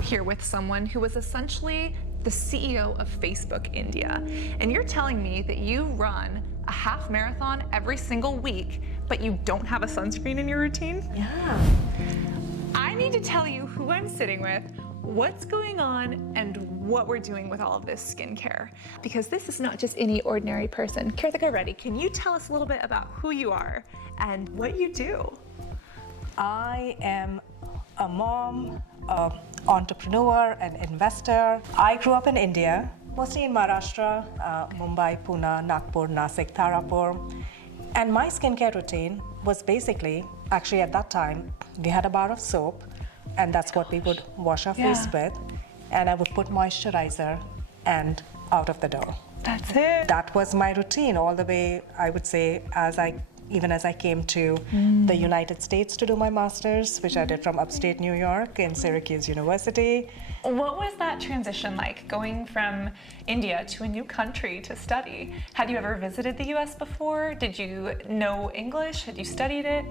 I'm here with someone who was essentially the CEO of Facebook India, and you're telling me that you run a half marathon every single week, but you don't have a sunscreen in your routine? Yeah. I need to tell you who I'm sitting with, what's going on, and what we're doing with all of this skincare. Because this is not just any ordinary person. Kirthiga Reddy, can you tell us a little bit about who you are and what you do? I am a mom, an entrepreneur, an investor. I grew up in India, mostly in Maharashtra, Mumbai, Pune, Nagpur, Nasik, Tarapur. And my skincare routine was basically, actually at that time, we had a bar of soap, and that's what we would wash our face with. And I would put moisturizer and out of the door. That's it. That was my routine all the way, I would say, even as I came to the United States to do my master's, which I did from upstate New York in Syracuse University. What was that transition like, going from India to a new country to study? Had you ever visited the US before? Did you know English? Had you studied it?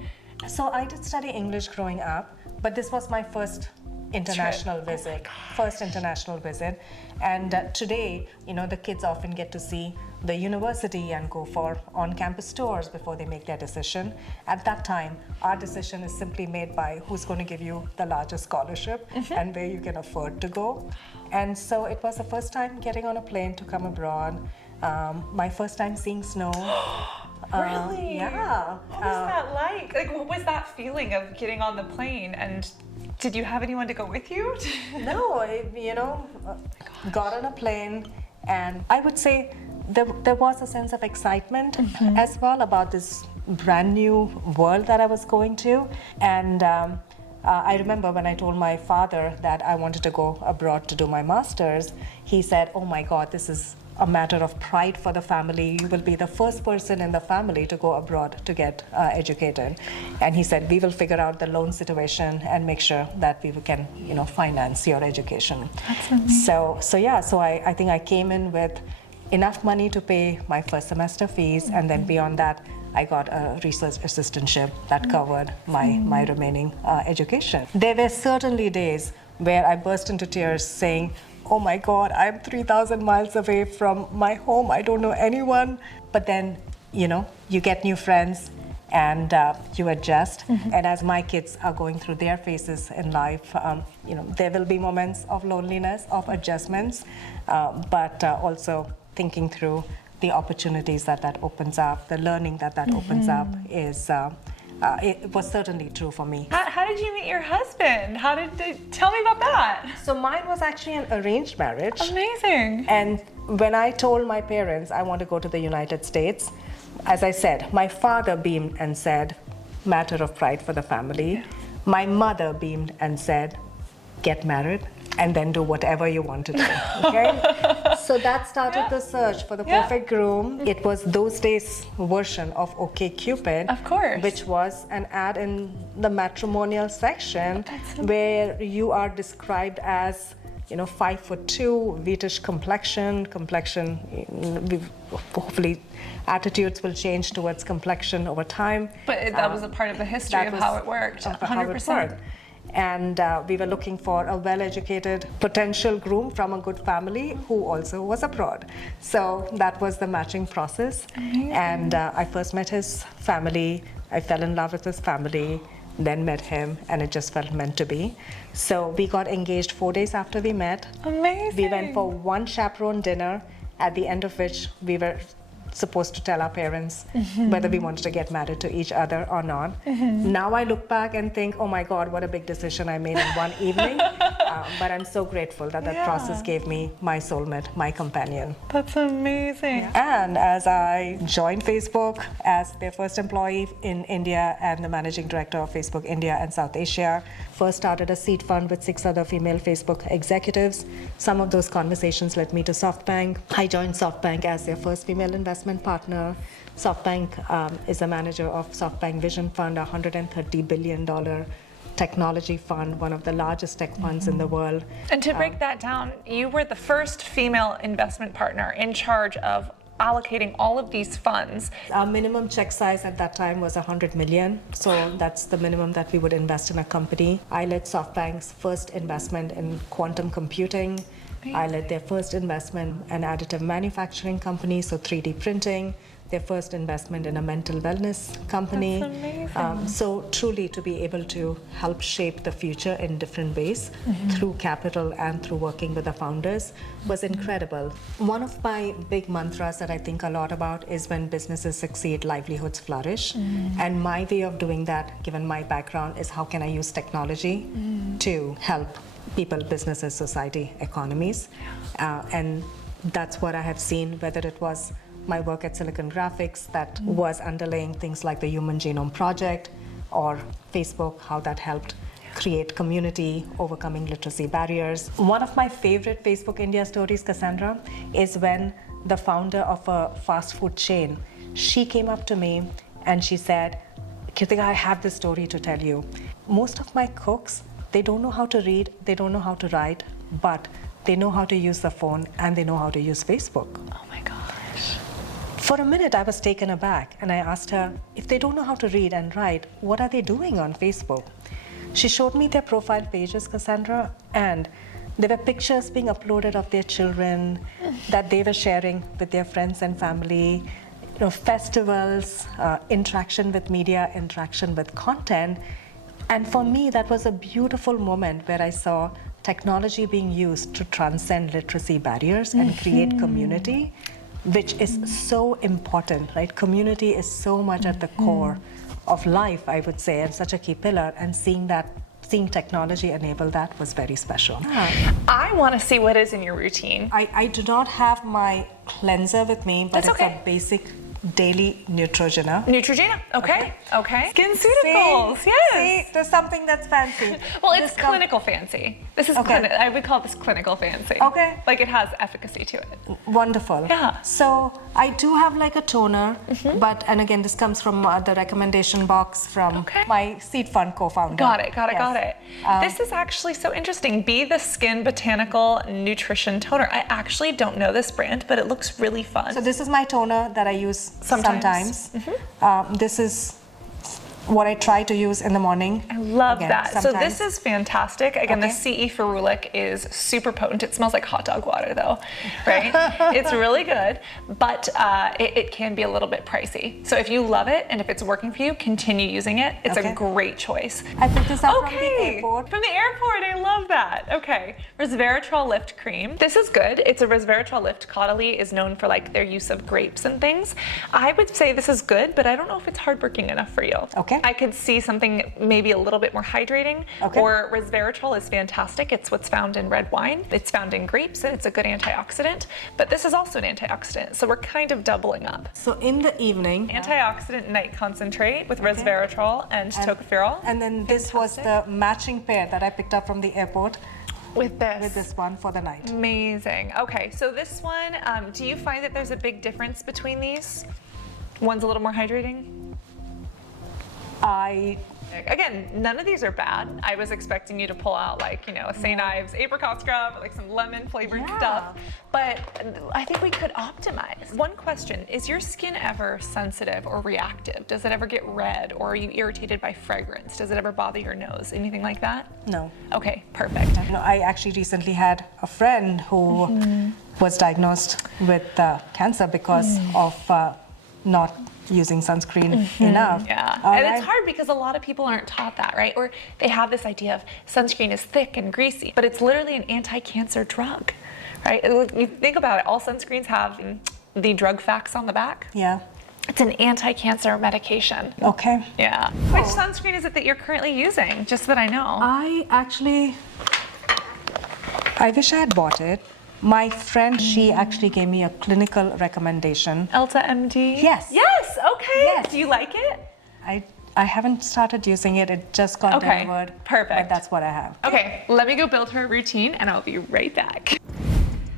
So I did study English growing up, but this was my first international visit, And today, the kids often get to see the university and go for on-campus tours before they make their decision. At that time, our decision is simply made by who's going to give you the largest scholarship and where you can afford to go. And so it was the first time getting on a plane to come abroad, my first time seeing snow. Really? Yeah. What was that like? Like, what was that feeling of getting on the plane, and did you have anyone to go with you? No, got on a plane, and I would say there was a sense of excitement as well about this brand new world that I was going to. And I remember when I told my father that I wanted to go abroad to do my master's, he said, "Oh my God, this is a matter of pride for the family. You will be the first person in the family to go abroad to get educated." And he said, "We will figure out the loan situation and make sure that we can, finance your education." That's amazing. So I think I came in with enough money to pay my first semester fees, and then beyond that, I got a research assistantship that covered my remaining education. There were certainly days where I burst into tears saying, "Oh my God, I'm 3,000 miles away from my home. I don't know anyone." But then, you get new friends and you adjust. And as my kids are going through their phases in life, there will be moments of loneliness, of adjustments, but also thinking through the opportunities that opens up, the learning that opens up is, it was certainly true for me. How did you meet your husband? Tell me about that. So mine was actually an arranged marriage. Amazing. And when I told my parents I want to go to the United States, as I said, my father beamed and said, "Matter of pride for the family." Yeah. My mother beamed and said, "Get married and then do whatever you want to do." Okay? So that started the search for the perfect groom. It was those days' version of OkCupid, of course, which was an ad in the matrimonial section where you are described as 5'2", wheatish complexion. Hopefully attitudes will change towards complexion over time. But that was a part of the history of how it worked, 100%. And we were looking for a well-educated potential groom from a good family who also was abroad. So that was the matching process. Amazing. And I first met his family. I fell in love with his family, then met him, and it just felt meant to be. So we got engaged 4 days after we met. Amazing. We went for one chaperone dinner, at the end of which we were supposed to tell our parents whether we wanted to get married to each other or not. Now I look back and think, oh my God, what a big decision I made in one evening. But I'm so grateful that process gave me my soulmate, my companion. That's amazing. Yeah. And as I joined Facebook as their first employee in India and the managing director of Facebook India and South Asia, first started a seed fund with 6 other female Facebook executives. Some of those conversations led me to SoftBank. I joined SoftBank as their first female investment partner. SoftBank is a manager of SoftBank Vision Fund, a $130 billion technology fund, one of the largest tech funds in the world. And to break that down, you were the first female investment partner in charge of allocating all of these funds? Our minimum check size at that time was 100 million. So that's the minimum that we would invest in a company. I led SoftBank's first investment in quantum computing. I led their first investment in additive manufacturing company, so 3D printing. Their first investment in a mental wellness company. That's amazing. So truly to be able to help shape the future in different ways through capital and through working with the founders was incredible. One of my big mantras that I think a lot about is when businesses succeed, livelihoods flourish. And my way of doing that, given my background, is how can I use technology to help people, businesses, society, economies. And that's what I have seen, whether it was my work at Silicon Graphics that was underlaying things like the Human Genome Project, or Facebook, how that helped create community, overcoming literacy barriers. One of my favorite Facebook India stories, Cassandra, is when the founder of a fast food chain, she came up to me and she said, Kirthiga, I have this story to tell you. Most of my cooks, they don't know how to read, they don't know how to write, but they know how to use the phone and they know how to use Facebook. Oh my gosh. For a minute, I was taken aback and I asked her, if they don't know how to read and write, what are they doing on Facebook? She showed me their profile pages, Cassandra, and there were pictures being uploaded of their children that they were sharing with their friends and family, festivals, interaction with media, interaction with content. And for me, that was a beautiful moment where I saw technology being used to transcend literacy barriers and create community, which is so important, right? Community is so much at the core of life, I would say, and such a key pillar. And seeing technology enable that was very special. I want to see what is in your routine. I do not have my cleanser with me, but That's it's okay. a basic daily Neutrogena. Neutrogena, okay. SkinSuticals, See, yes. see, there's something that's fancy. Well, it's clinical fancy. This is Okay. I would call this clinical fancy. Okay. Like it has efficacy to it. Wonderful. Yeah. So I do have like a toner, and again, this comes from the recommendation box from my seed fund co-founder. Got it. Yes. This is actually so interesting. Be the Skin Botanical Nutrition Toner. I actually don't know this brand, but it looks really fun. So this is my toner that I use sometimes. This is what I try to use in the morning. I love that. Sometimes. So this is fantastic. Again, the CE ferulic is super potent. It smells like hot dog water though, right? It's really good, but it can be a little bit pricey. So if you love it and if it's working for you, continue using it. It's a great choice. I picked this up from the airport. From the airport, I love that. Okay, resveratrol lift cream. This is good. It's a resveratrol lift. Caudalie is known for like their use of grapes and things. I would say this is good, but I don't know if it's hard-working enough for you. Okay. I could see something maybe a little bit more hydrating. Or resveratrol is fantastic. It's what's found in red wine. It's found in grapes and it's a good antioxidant, but this is also an antioxidant. So we're kind of doubling up. So in the evening, Antioxidant night concentrate with resveratrol and tocopherol. And then this was the matching pair that I picked up from the airport. With this one for the night. Amazing. Okay, so this one, do you find that there's a big difference between these? One's a little more hydrating? Again, none of these are bad. I was expecting you to pull out like, a St. Ives apricot scrub, like some lemon flavored stuff, but I think we could optimize. One question, is your skin ever sensitive or reactive? Does it ever get red, or are you irritated by fragrance? Does it ever bother your nose? Anything like that? No. Okay, perfect. I actually recently had a friend who was diagnosed with cancer because of not using sunscreen enough. Yeah, and it's hard because a lot of people aren't taught that, right? Or they have this idea of sunscreen is thick and greasy, but it's literally an anti-cancer drug, right? You think about it, all sunscreens have the drug facts on the back. Yeah. It's an anti-cancer medication. Okay. Yeah. Which sunscreen is it that you're currently using, just so that I know? I wish I had bought it. My friend, she actually gave me a clinical recommendation. Elta MD? Yes. Yes, okay. Yes. Do you like it? I haven't started using it. It just got delivered. Perfect. But that's what I have. Okay, let me go build her a routine and I'll be right back.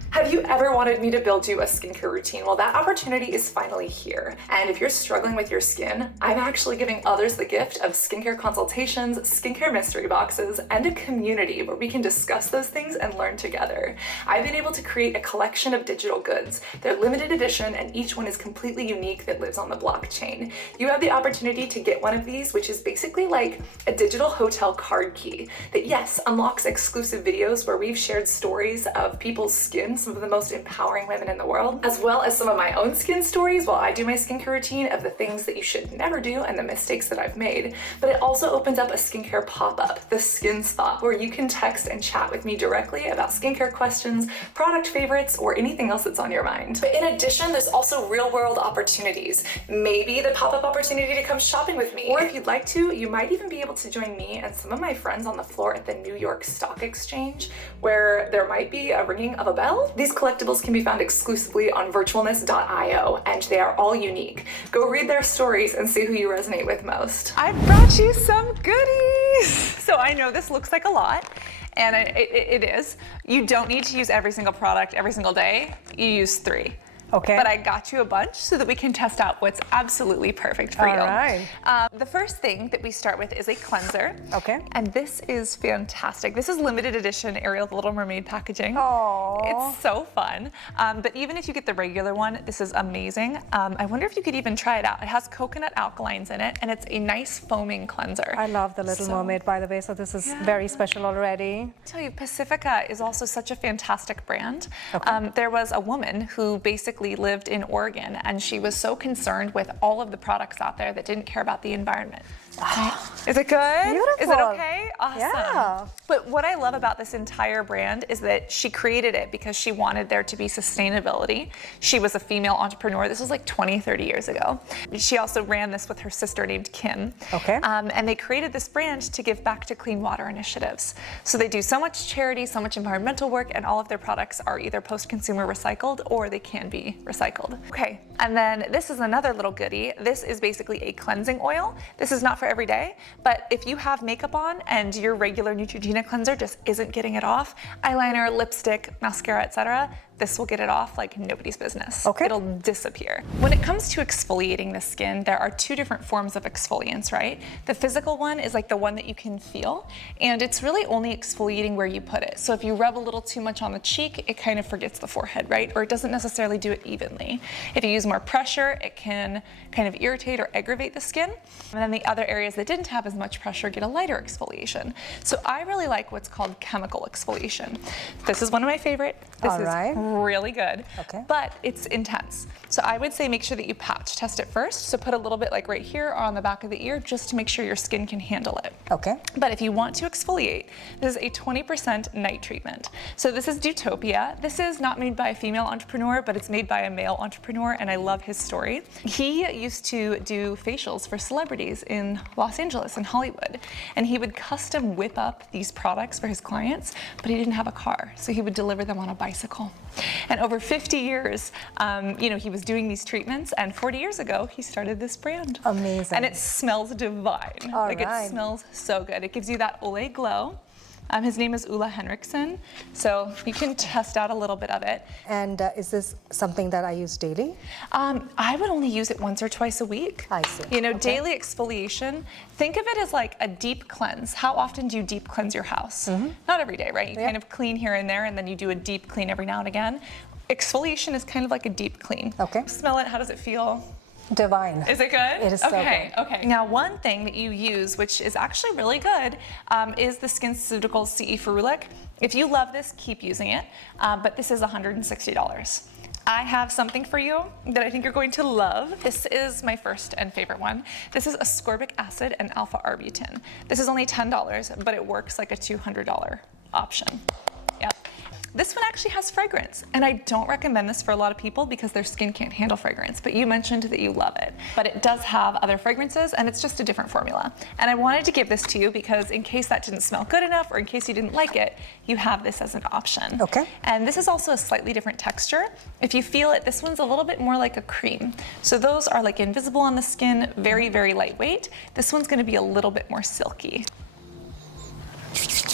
Have Have you ever wanted me to build you a skincare routine? Well, that opportunity is finally here. And if you're struggling with your skin, I'm actually giving others the gift of skincare consultations, skincare mystery boxes, and a community where we can discuss those things and learn together. I've been able to create a collection of digital goods. They're limited edition and each one is completely unique that lives on the blockchain. You have the opportunity to get one of these, which is basically like a digital hotel card key that, yes, unlocks exclusive videos where we've shared stories of people's skin, some of the most empowering women in the world, as well as some of my own skin stories while I do my skincare routine of the things that you should never do and the mistakes that I've made. But it also opens up a skincare pop-up, the Skin Spot, where you can text and chat with me directly about skincare questions, product favorites, or anything else that's on your mind. But in addition, there's also real-world opportunities. Maybe the pop-up opportunity to come shopping with me. Or if you'd like to, you might even be able to join me and some of my friends on the floor at the New York Stock Exchange, where there might be a ringing of a bell. These collectibles can be found exclusively on Virtualness.io, and they are all unique. Go read their stories and see who you resonate with most. I brought you some goodies! So I know this looks like a lot, and it is. You don't need to use every single product every single day. You use 3. Okay. But I got you a bunch so that we can test out what's absolutely perfect for you. All right. The first thing that we start with is a cleanser. Okay. And this is fantastic. This is limited edition Ariel the Little Mermaid packaging. Aww. It's so fun. But even if you get the regular one, this is amazing. I wonder if you could even try it out. It has coconut alkalines in it, and it's a nice foaming cleanser. I love the Little Mermaid, by the way, so this is very special already. I tell you, Pacifica is also such a fantastic brand. Okay. There was a woman who basically lived in Oregon, and she was so concerned with all of the products out there that didn't care about the environment. Is it good? Beautiful. Is it okay? Awesome. Yeah. But what I love about this entire brand is that she created it because she wanted there to be sustainability. She was a female entrepreneur. This was like 20, 30 years ago. She also ran this with her sister named Kim. Okay. And they created this brand to give back to clean water initiatives. So they do so much charity, so much environmental work, and all of their products are either post-consumer recycled or they can be recycled. Okay, and then this is another little goodie. This is basically a cleansing oil. This is not for every day, but if you have makeup on and your regular Neutrogena cleanser just isn't getting it off, eyeliner, lipstick, mascara, etc., this will get it off like nobody's business. Okay. It'll disappear. When it comes to exfoliating the skin, there are 2 different forms of exfoliants, right? The physical one is like the one that you can feel, and it's really only exfoliating where you put it. So if you rub a little too much on the cheek, it kind of forgets the forehead, right? Or it doesn't necessarily do it evenly. If you use more pressure, it can kind of irritate or aggravate the skin. And then the other areas that didn't have as much pressure get a lighter exfoliation. So I really like what's called chemical exfoliation. This is one of my favorite. This is really good, Okay. but it's intense. So I would say make sure that you patch test it first. So put a little bit like right here or on the back of the ear just to make sure your skin can handle it. Okay. But if you want to exfoliate, this is a 20% night treatment. So this is Dutopia. This is not made by a female entrepreneur, but it's made by a male entrepreneur, and I love his story. He used to do facials for celebrities in Los Angeles and Hollywood, and he would custom whip up these products for his clients, but he didn't have a car, so he would deliver them on a bicycle. And over 50 years, he was doing these treatments, and 40 years ago, he started this brand. Amazing. And it smells divine. All It smells so good. It gives you that Olay glow. His name is Ulla Henriksen, so you can test out a little bit of it. And is this something that I use daily? I would only use it once or twice a week. I see. Okay. Daily exfoliation, think of it as like a deep cleanse. How often do you deep cleanse your house? Not every day, right? You kind of clean here and there, and then you do a deep clean every now and again. Exfoliation is kind of like a deep clean. Okay. Smell it, how does it feel? Divine. Is it good? It is so good. Okay. Now, one thing that you use, which is actually really good, is the SkinCeuticals CE Ferulic. If you love this, keep using it, but this is $160. I have something for you that I think you're going to love. This is my first and favorite one. This is ascorbic acid and alpha-arbutin. This is only $10, but it works like a $200 option. Yep. This one actually has fragrance, and I don't recommend this for a lot of people because their skin can't handle fragrance, but you mentioned that you love it. But it does have other fragrances, and it's just a different formula. And I wanted to give this to you because in case that didn't smell good enough or in case you didn't like it, you have this as an option. Okay. And this is also a slightly different texture. If you feel it, this one's a little bit more like a cream. So those are like invisible on the skin, very, very lightweight. This one's gonna be a little bit more silky.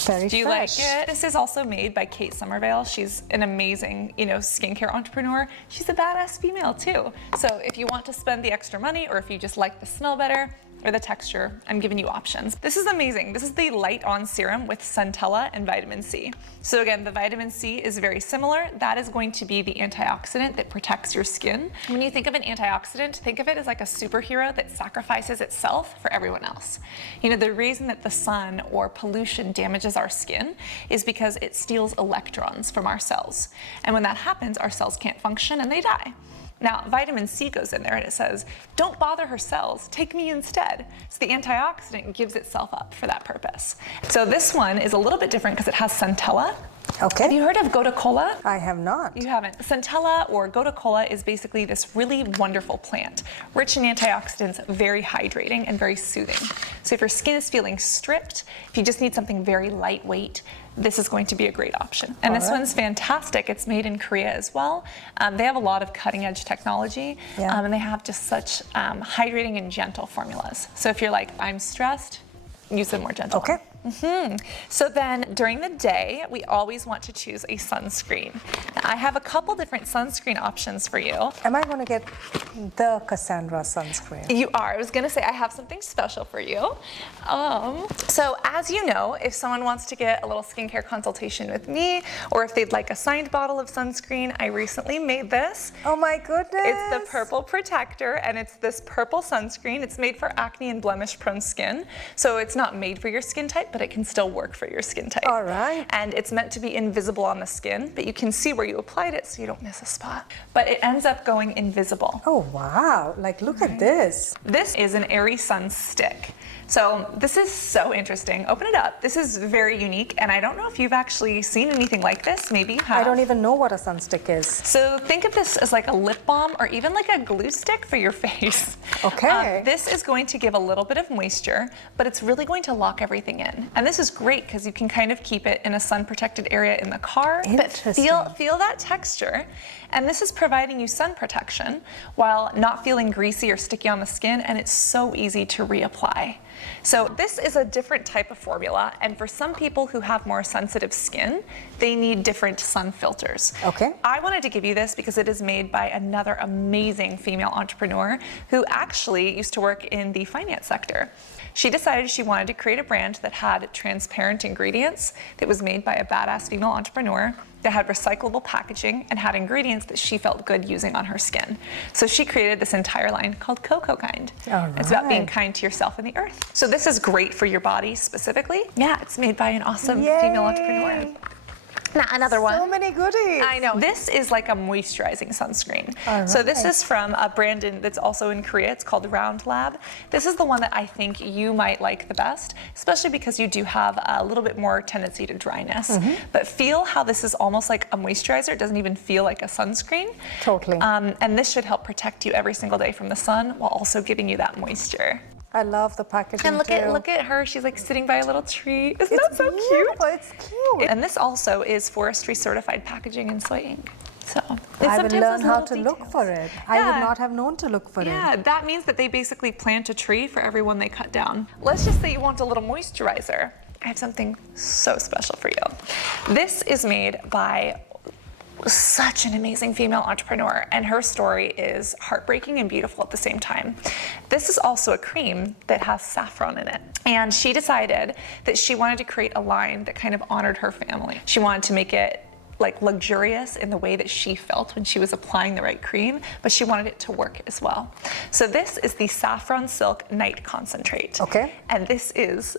Very Do you fresh. like it? This is also made by Kate Somerville. She's an amazing, skincare entrepreneur. She's a badass female too. So if you want to spend the extra money, or if you just like the smell better, or the texture, I'm giving you options. This is amazing. This is the Light On Serum with Centella and vitamin C. So again, the vitamin C is very similar. That is going to be the antioxidant that protects your skin. When you think of an antioxidant, think of it as like a superhero that sacrifices itself for everyone else. The reason that the sun or pollution damages our skin is because it steals electrons from our cells. And when that happens, our cells can't function and they die. Now, vitamin C goes in there and it says, don't bother her cells, take me instead. So the antioxidant gives itself up for that purpose. So this one is a little bit different because it has centella. Okay. Have you heard of gotu kola? I have not. You haven't. Centella or gotu kola is basically this really wonderful plant, rich in antioxidants, very hydrating and very soothing. So if your skin is feeling stripped, if you just need something very lightweight, this is going to be a great option. And this one's fantastic. It's made in Korea as well. They have a lot of cutting edge technology, and they have just such hydrating and gentle formulas. So if you're like, I'm stressed, use the more gentle. Okay. So then during the day, we always want to choose a sunscreen. Now, I have a couple different sunscreen options for you. Am I going to get the Cassandra sunscreen? You are. I was going to say I have something special for you. So as you know, if someone wants to get a little skincare consultation with me, or if they'd like a signed bottle of sunscreen, I recently made this. Oh my goodness. It's the Purple Protector, and it's this purple sunscreen. It's made for acne and blemish-prone skin. So it's not made for your skin type, but it can still work for your skin type. All right. And it's meant to be invisible on the skin, but you can see where you applied it so you don't miss a spot. But it ends up going invisible. Oh wow, like look at this. This is an Airy Sun stick. So this is so interesting. Open it up. This is very unique, and I don't know if you've actually seen anything like this. Maybe you have. I don't even know what a sunstick is. So think of this as like a lip balm or even like a glue stick for your face. Okay. This is going to give a little bit of moisture, but it's really going to lock everything in. And this is great because you can kind of keep it in a sun-protected area in the car. But feel that texture. And this is providing you sun protection while not feeling greasy or sticky on the skin, and it's so easy to reapply. So this is a different type of formula, and for some people who have more sensitive skin, they need different sun filters. Okay. I wanted to give you this because it is made by another amazing female entrepreneur who actually used to work in the finance sector. She decided she wanted to create a brand that had transparent ingredients, that was made by a badass female entrepreneur, that had recyclable packaging and had ingredients that she felt good using on her skin. So she created this entire line called Cocoa Kind. All It's about being right. kind to yourself and the earth. So this is great for your body specifically. Yeah, it's made by an awesome Yay. female entrepreneur. Now another one. So many goodies. I know. This is like a moisturizing sunscreen. All So this right. is from a brand that's also in Korea. It's called Round Lab. This is the one that I think you might like the best, especially because you do have a little bit more tendency to dryness. But feel how this is almost like a moisturizer. It doesn't even feel like a sunscreen. Totally. And this should help protect you every single day from the sun while also giving you that moisture. I love the packaging And too. look at her. She's like sitting by a little tree. Isn't that It's so cute? beautiful. It's cute. And this also is forestry certified packaging in soy ink. So I will learn how to look for it. I Yeah. would not have known to look for Yeah, it. that means that they basically plant a tree for every one they cut down. Let's just say you want a little moisturizer. I have something so special for you. This is made by such an amazing female entrepreneur, and her story is heartbreaking and beautiful at the same time. This is also a cream that has saffron in it, and she decided that she wanted to create a line that kind of honored her family. She wanted to make it like luxurious in the way that she felt when she was applying the right cream, but she wanted it to work as well. So this is the Saffron Silk Night Concentrate. Okay. And this is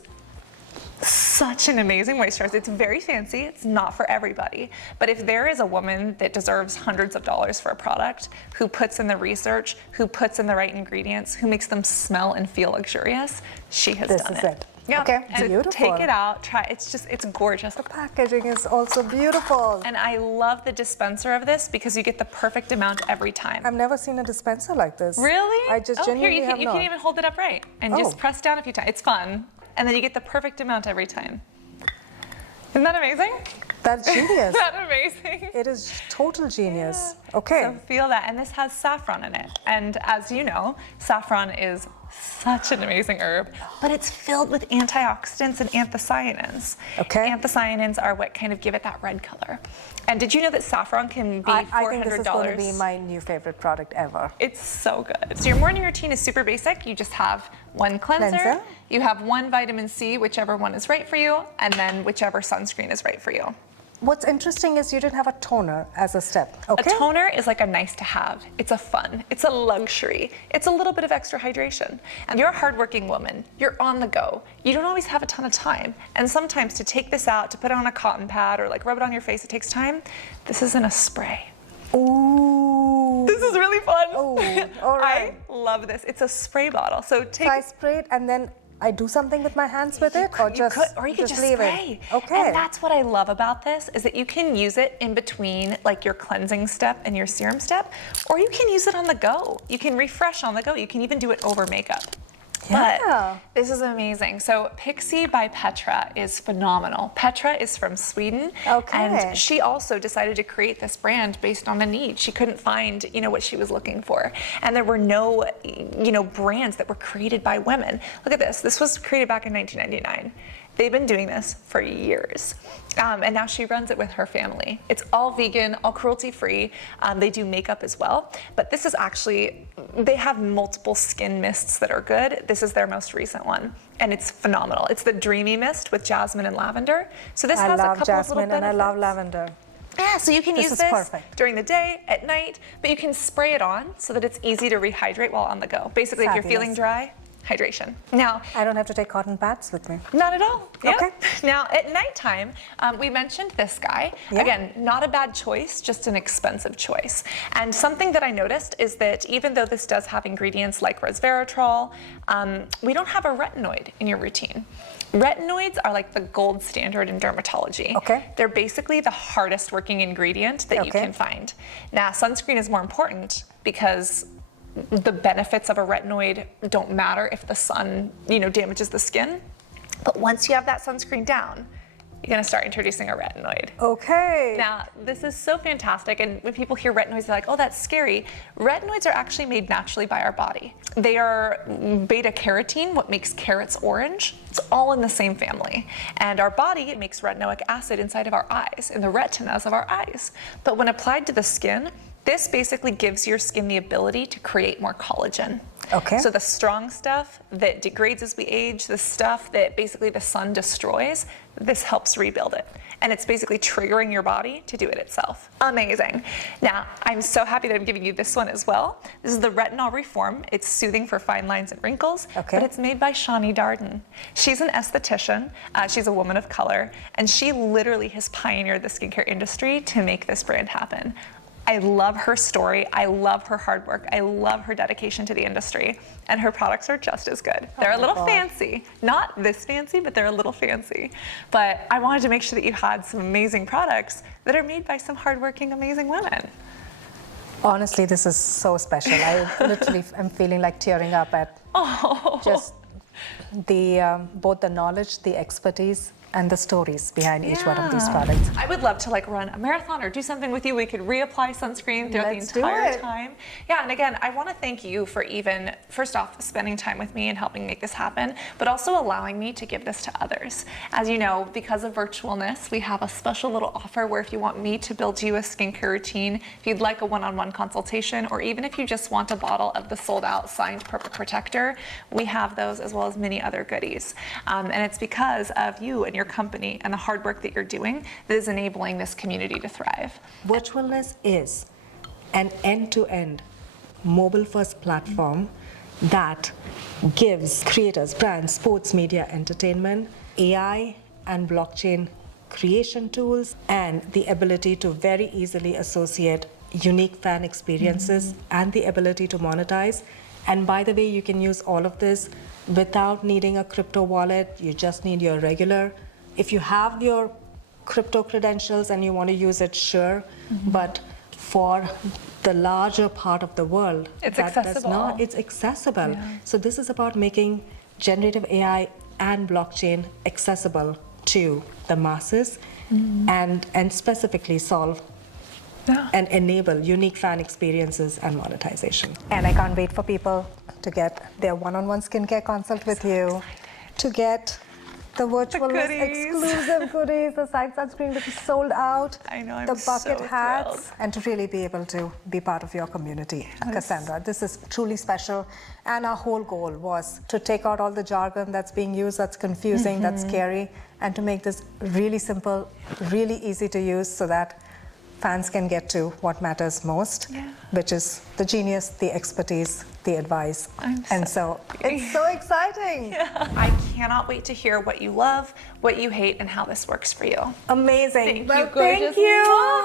such an amazing moisturizer. It's very fancy. It's not for everybody. But if there is a woman that deserves hundreds of dollars for a product, who puts in the research, who puts in the right ingredients, who makes them smell and feel luxurious, she has This done is it. it. Yeah. Okay, And beautiful. take it out, try. It's gorgeous. The packaging is also beautiful. And I love the dispenser of this because you get the perfect amount every time. I've never seen a dispenser like this. Really? I just here, genuinely you have can, not. you can even hold it up right and just Oh. press down a few times. It's fun. And then you get the perfect amount every time. Isn't that amazing? That's genius. Isn't that amazing? It is total genius. Okay. So feel that, and this has saffron in it. And as you know, saffron is such an amazing herb, but it's filled with antioxidants and anthocyanins. Okay. Anthocyanins are what kind of give it that red color. And did you know that saffron can be $400? I think this is going to be my new favorite product ever. It's so good. So your morning routine is super basic. You just have one cleanser, you have one vitamin C, whichever one is right for you, and then whichever sunscreen is right for you. What's interesting is you didn't have a toner as a step. Okay. A toner is like a nice to have. It's a fun, it's a luxury. It's a little bit of extra hydration. And you're a hardworking woman, you're on the go. You don't always have a ton of time. And sometimes to take this out, to put it on a cotton pad or like rub it on your face, it takes time. This is in a spray. Ooh. This is really fun. Oh, all right. I love this. It's a spray bottle. So take. So I spray it and then I do something with my hands with it, or just you could just leave spray. it? Okay. And that's what I love about this, is that you can use it in between like your cleansing step and your serum step, or you can use it on the go. You can refresh on the go. You can even do it over makeup. Yeah. But this is amazing. So Pixie by Petra is phenomenal. Petra is from Sweden. Okay. And she also decided to create this brand based on a need. She couldn't find, what she was looking for. And there were no, brands that were created by women. Look at this. This was created back in 1999. They've been doing this for years. And now she runs it with her family. It's all vegan, all cruelty-free. They do makeup as well. But this is actually, they have multiple skin mists that are good. This is their most recent one. And it's phenomenal. It's the Dreamy Mist with jasmine and lavender. So this has a couple of little benefits. I love jasmine and I love lavender. Yeah, so you can use this during the day, at night, but you can spray it on so that it's easy to rehydrate while on the go. Basically, if you're feeling dry, hydration. Now, I don't have to take cotton pads with me. Not at all. Yep. Okay. Now, at nighttime, we mentioned this guy. Yeah. Again, not a bad choice, just an expensive choice. And something that I noticed is that even though this does have ingredients like resveratrol, we don't have a retinoid in your routine. Retinoids are like the gold standard in dermatology. Okay. They're basically the hardest working ingredient that you can find. Now, sunscreen is more important because the benefits of a retinoid don't matter if the sun, damages the skin. But once you have that sunscreen down, you're gonna start introducing a retinoid. Okay. Now, this is so fantastic, and when people hear retinoids, they're like, oh, that's scary. Retinoids are actually made naturally by our body. They are beta carotene, what makes carrots orange. It's all in the same family. And our body makes retinoic acid inside of our eyes, in the retinas of our eyes. But when applied to the skin, this basically gives your skin the ability to create more collagen. Okay. So the strong stuff that degrades as we age, the stuff that basically the sun destroys, this helps rebuild it. And it's basically triggering your body to do it itself. Amazing. Now, I'm so happy that I'm giving you this one as well. This is the Retinol Reform. It's soothing for fine lines and wrinkles, but it's made by Shani Darden. She's an esthetician. She's a woman of color, and she literally has pioneered the skincare industry to make this brand happen. I love her story. I love her hard work. I love her dedication to the industry. And her products are just as good. They're a little fancy. Not this fancy, but they're a little fancy. But I wanted to make sure that you had some amazing products that are made by some hardworking, amazing women. Honestly, this is so special. I literally am feeling like tearing up at just the both the knowledge, the expertise, and the stories behind each one of these products. I would love to run a marathon or do something with you. We could reapply sunscreen throughout the entire time. Yeah, and again, I want to thank you for even, first off, spending time with me and helping make this happen, but also allowing me to give this to others. As you know, because of Virtualness, we have a special little offer where if you want me to build you a skincare routine, if you'd like a one-on-one consultation, or even if you just want a bottle of the sold-out signed Perfect Protector, we have those as well as many other goodies. And it's because of you and your company and the hard work that you're doing that is enabling this community to thrive. Virtualness is an end-to-end mobile-first platform that gives creators, brands, sports media, entertainment, AI and blockchain creation tools, and the ability to very easily associate unique fan experiences and the ability to monetize. And by the way, you can use all of this without needing a crypto wallet. You just need your regular. If you have your crypto credentials and you want to use it, sure, but for the larger part of the world, it's accessible. It's accessible. Yeah. So this is about making generative AI and blockchain accessible to the masses and specifically solve and enable unique fan experiences and monetization. And I can't wait for people to get their one-on-one skincare consult with you, to get the Virtualness exclusive goodies, the side sunscreen which is sold out, I know, I'm the bucket so hats, thrilled. and to really be able to be part of your community. Cassandra, this is truly special. And our whole goal was to take out all the jargon that's being used, that's confusing, that's scary, and to make this really simple, really easy to use so that fans can get to what matters most, which is the genius, the expertise, the advice. So it's so exciting. I cannot wait to hear what you love, what you hate, and how this works for you. Amazing. Thank Well, you, gorgeous thank you. mom.